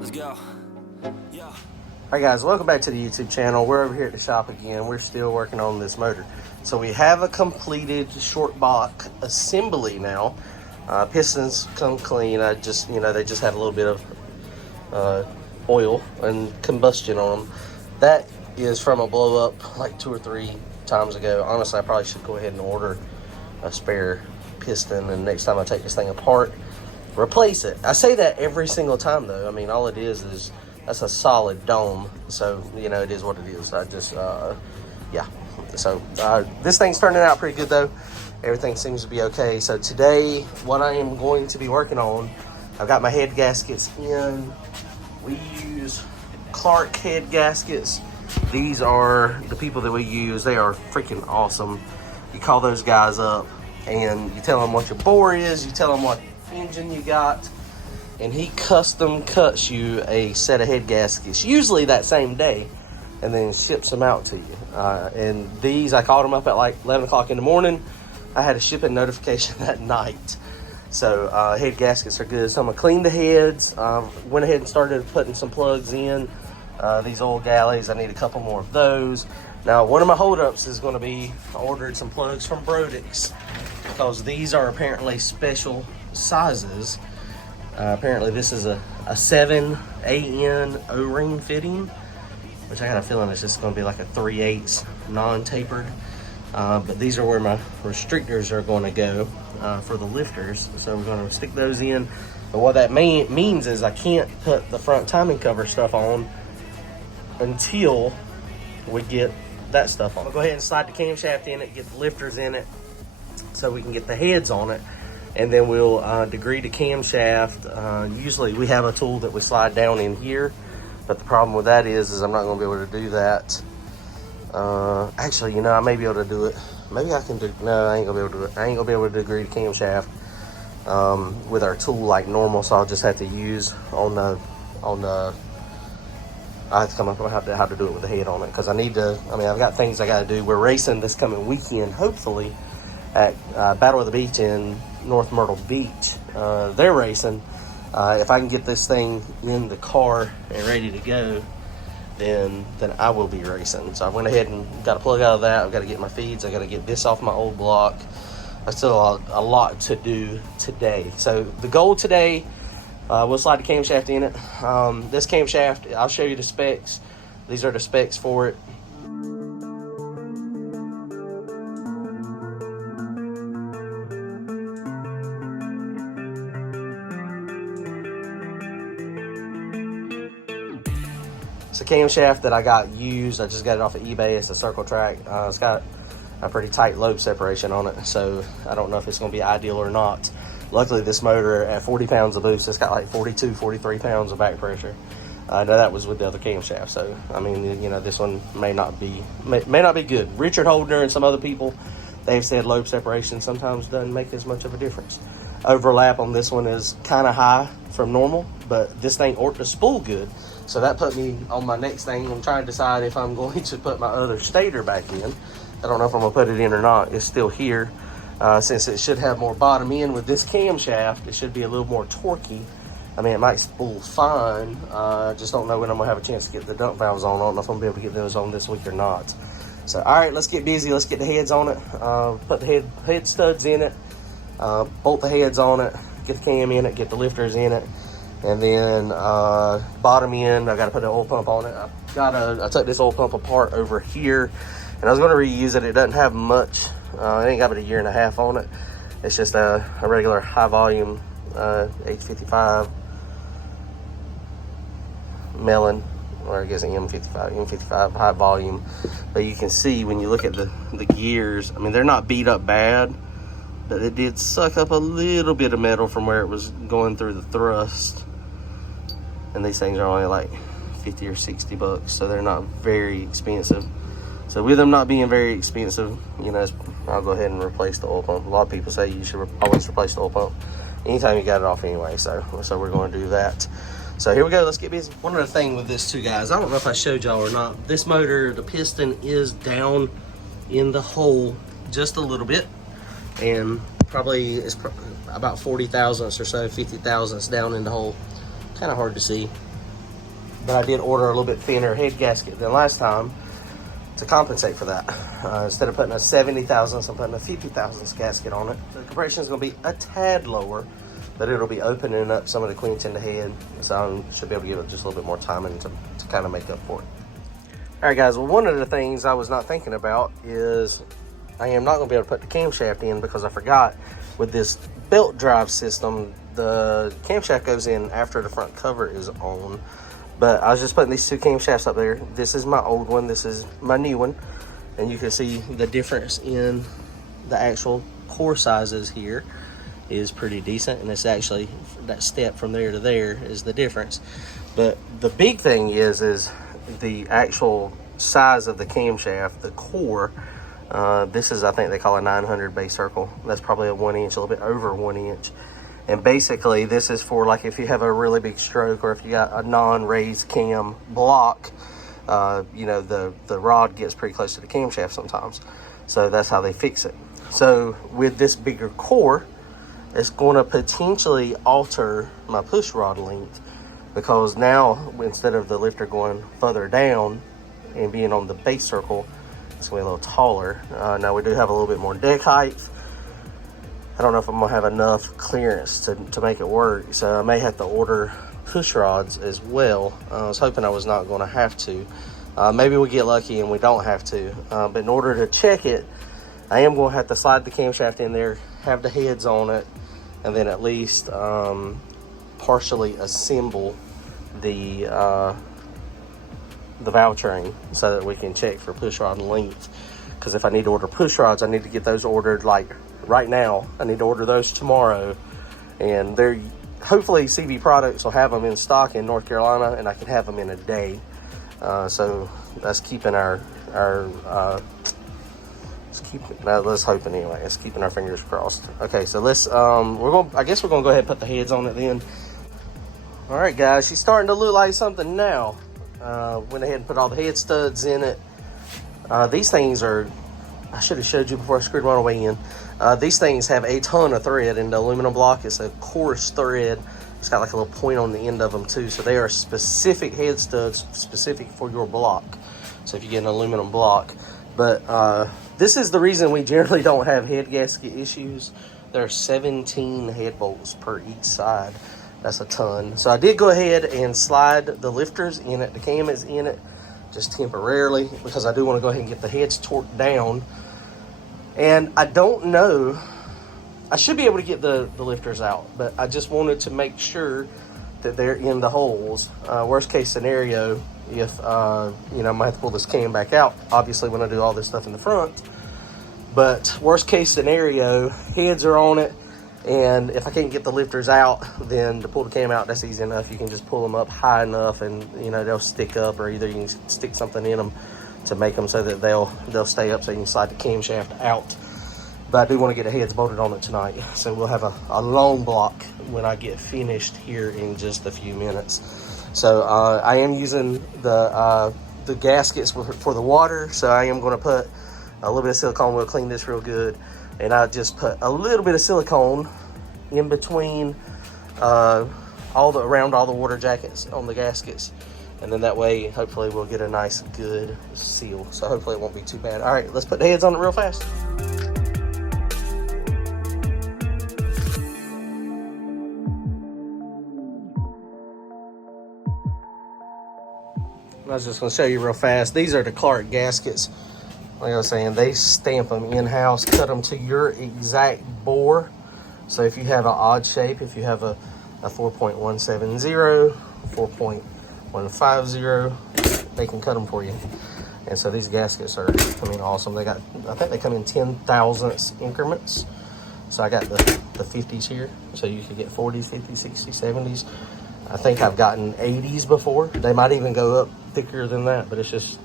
Let's go. Yeah. Alright guys, welcome back to the YouTube channel. We're over here at the shop again. We're still working on this motor. So we have a completed short block assembly now. Pistons come clean. They just had a little bit of oil and combustion on them. That is from a blow up like 2 or 3 times ago. Honestly, I probably should go ahead and order a spare piston, and next time I take this thing apart, replace it. I say that every single time though. I mean, all it is that's a solid dome, so it is what it is. I just yeah, so this thing's turning out pretty good though. Everything seems to be okay. So today what I am going to be working on, I've got my head gaskets in. We use Clark head gaskets. These are the people that we use. They are freaking awesome. You call those guys up and you tell them what your bore is, you tell them what engine you got, and he custom cuts you a set of head gaskets, usually that same day, and then ships them out to you. And these, I called them up at like 11 o'clock in the morning. I had a shipping notification that night. So head gaskets are good. So I'm gonna clean the heads. Went ahead and started putting some plugs in. These old galleys, I need a couple more of those. Now, one of my holdups is gonna be, I ordered some plugs from Brodix because these are apparently special sizes. Apparently this is a 7 AN O-ring fitting, which I got a feeling it's just going to be like a 3/8 non-tapered. But these are where my restrictors are going to go for the lifters. So we're going to stick those in. But what that means is I can't put the front timing cover stuff on until we get that stuff on. I'll go ahead and slide the camshaft in it, get the lifters in it, so we can get the heads on it. And then we'll degree the camshaft. Usually we have a tool that we slide down in here, but the problem with that is I'm not going to be able to do that. Actually, I may be able to do it. Maybe I can do. No, I ain't gonna be able to do it. I ain't gonna be able to degree the camshaft with our tool like normal. So I'll just have to use on the. I have to come up with how to do it with the head on it, because I need to. I mean, I've got things I got to do. We're racing this coming weekend, hopefully, at Battle of the Beach in North Myrtle Beach. They're racing. If I can get this thing in the car and ready to go, then I will be racing. So I went ahead and got a plug out of that. I've got to get my feeds. I got to get this off my old block. I still have a lot to do today. So the goal today, we'll slide the camshaft in it. This camshaft, I'll show you the specs. These are the specs for it. It's a camshaft that I got used. I just got it off of eBay. It's a Circle Track. It's got a pretty tight lobe separation on it, so I don't know if it's going to be ideal or not. Luckily, this motor at 40 pounds of boost, it's got like 42, 43 pounds of back pressure. Now that was with the other camshaft, so I mean, this one may not be good. Richard Holdner and some other people, they've said lobe separation sometimes doesn't make as much of a difference. Overlap on this one is kind of high from normal, but this thing ought to spool good. So that put me on my next thing. I'm trying to decide if I'm going to put my other stator back in. I don't know if I'm gonna put it in or not. It's still here. Since it should have more bottom end with this camshaft, it should be a little more torquey. I mean, it might spool fine. Just don't know when I'm gonna have a chance to get the dump valves on. I don't know if I'm gonna be able to get those on this week or not. So, all right, let's get busy. Let's get the heads on it. Put the head studs in it. Bolt the heads on it. Get the cam in it. Get the lifters in it. And then bottom end, I got to put an oil pump on it. I took this oil pump apart over here, and I was going to reuse it. It doesn't have much. It ain't got but a year and a half on it. It's just a regular high volume H55 melon, or I guess an M55 high volume. But you can see when you look at the gears, I mean, they're not beat up bad, but it did suck up a little bit of metal from where it was going through the thrust. And these things are only like 50 or 60 bucks, so they're not very expensive. So with them not being very expensive, I'll go ahead and replace the oil pump. A lot of people say you should always replace the oil pump anytime you got it off anyway, so we're going to do that. So here we go, let's get busy. One other thing with this too, guys, I don't know if I showed y'all or not, this motor, the piston is down in the hole just a little bit, and probably it's about 40 thousandths or so, 50 thousandths down in the hole. Kind of hard to see. but I did order a little bit thinner head gasket than last time to compensate for that. Instead of putting a 70 thousandths, I'm putting a 50 thousandths gasket on it. The compression is going to be a tad lower, but it'll be opening up some of the quints in the head, so I should be able to give it just a little bit more timing to kind of make up for it. All right, guys, well, one of the things I was not thinking about is I am not going to be able to put the camshaft in because I forgot with this belt drive system, the camshaft goes in after the front cover is on. But I was just putting these two camshafts up there. This is my old one, this is my new one. And you can see the difference in the actual core sizes here is pretty decent. And it's actually, that step from there to there is the difference. But the big thing is the actual size of the camshaft, the core. This is, I think they call a 900 base circle. That's probably a 1 inch, a little bit over 1 inch. And basically this is for like if you have a really big stroke or if you got a non-raised cam block, you know, the rod gets pretty close to the camshaft sometimes. So that's how they fix it. So with this bigger core, it's going to potentially alter my push rod length, because now instead of the lifter going further down and being on the base circle, it's going to be a little taller. Now we do have a little bit more deck height. I don't know if I'm gonna have enough clearance to make it work, so I may have to order push rods as well. I was hoping I was not gonna have to. Maybe we get lucky and we don't have to, but in order to check it, I am gonna have to slide the camshaft in there, have the heads on it, and then at least partially assemble the valve train so that we can check for push rod length. Because if I need to order push rods, I need to get those ordered like right now. I need to order those tomorrow, and they're hopefully CV Products will have them in stock in North Carolina, and I can have them in a day. So that's keeping let's hope anyway. It's keeping our fingers crossed. Okay, so let's I guess we're gonna go ahead and put the heads on it then. All right, guys, she's starting to look like something now. Went ahead and put all the head studs in it. These things are, I should have showed you before I screwed them all the way in. These things have a ton of thread in the aluminum block. It's a coarse thread. It's got like a little point on the end of them too. So they are specific head studs, specific for your block. So if you get an aluminum block. But this is the reason we generally don't have head gasket issues. There are 17 head bolts per each side. That's a ton. So I did go ahead and slide the lifters in it. The cam is in it just temporarily because I do want to go ahead and get the heads torqued down. And I don't know, I should be able to get the lifters out, but I just wanted to make sure that they're in the holes. Worst case scenario, if you know, I might have to pull this cam back out obviously when I do all this stuff in the front. But worst case scenario, heads are on it, and if I can't get the lifters out, then to pull the cam out, that's easy enough. You can just pull them up high enough and, you know, they'll stick up, or either you can stick something in them to make them so that they'll stay up so you can slide the camshaft out. But I do want to get the heads bolted on it tonight, so we'll have a long block when I get finished here in just a few minutes. So I am using the gaskets for the water, so I am going to put a little bit of silicone. We'll clean this real good, and I just put a little bit of silicone in between around all the water jackets on the gaskets, and then that way hopefully we'll get a nice good seal. So hopefully it won't be too bad. All right, let's put the heads on it real fast. I was just going to show you real fast. These are the Clark gaskets. Like I was saying, they stamp them in-house, cut them to your exact bore. So if you have an odd shape, if you have a 4.170, 4.150, they can cut them for you. And so these gaskets are, I mean, awesome. They got, I think they come in 10 thousandths increments. So I got the 50s here. So you could get 40s, 50s, 60s, 70s. I think I've gotten 80s before. They might even go up thicker than that, but it's just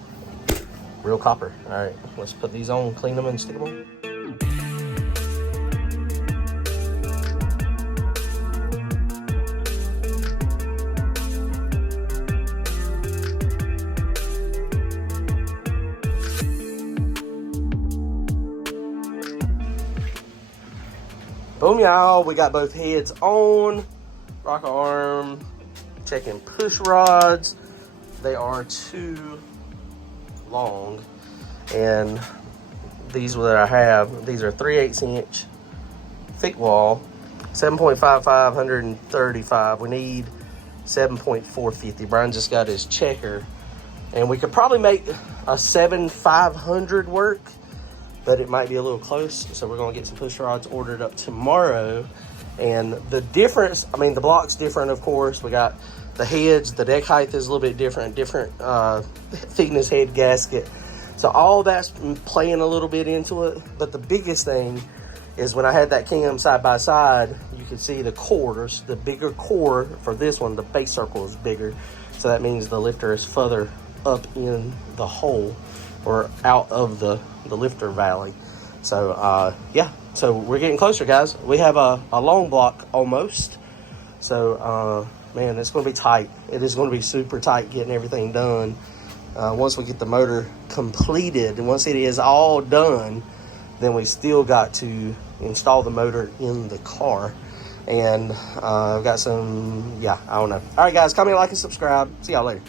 real copper. All right, let's put these on, clean them, and stick them on. Boom, y'all, we got both heads on. Rocker arm, checking push rods. they are too long. And these that I have, these are 3/8 inch thick wall, 7.55, 135. We need 7.450. Brian just got his checker, and we could probably make a 7.500 work, but it might be a little close. So we're gonna get some push rods ordered up tomorrow. And the difference, I mean, the block's different, of course. We got the heads, the deck height is a little bit different thickness head gasket. So all that's playing a little bit into it. But the biggest thing is when I had that cam side by side, you can see the cores, the bigger core for this one, the base circle is bigger. So that means the lifter is further up in the hole or out of the lifter valley. So yeah, so we're getting closer, guys. We have a long block almost. So man, it's gonna be tight. It is gonna be super tight getting everything done. Once we get the motor completed, and once it is all done, then we still got to install the motor in the car. And I've got some, yeah, I don't know. All right, guys, comment, like, and subscribe. See y'all later.